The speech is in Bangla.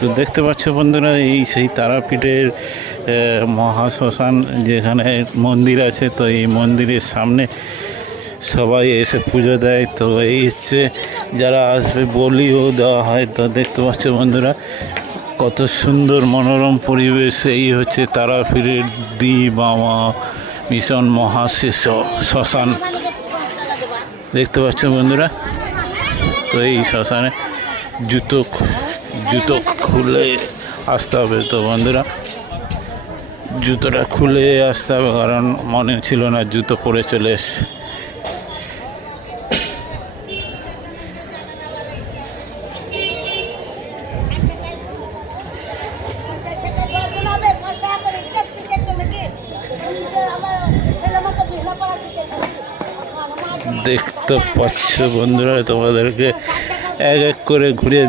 তো দেখতে পাচ্ছ বন্ধুরা, এই সেই তারাপীঠের মহাশ্মশান যেখানে মন্দির আছে। তো এই মন্দিরের সামনে সবাই এসে পুজো দেয়। তো এই হচ্ছে যারা আসবে বলিও দেওয়া হয়। তো দেখতে পাচ্ছ বন্ধুরা, কত সুন্দর মনোরম পরিবেশ। এই হচ্ছে তারাপীঠের বামা মিশন শ্মশান দেখতে পাচ্ছ বন্ধুরা। তো এই শ্মশানে জুতো খুলে আসতে হবে। তো বন্ধুরা, জুতোটা খুলে আসতে হবে, কারণ মনে ছিল না জুতো পরে চলে এসে। দেখতে পাচ্ছ বন্ধুরা, তোমাদেরকে এক এক করে ঘুরিয়ে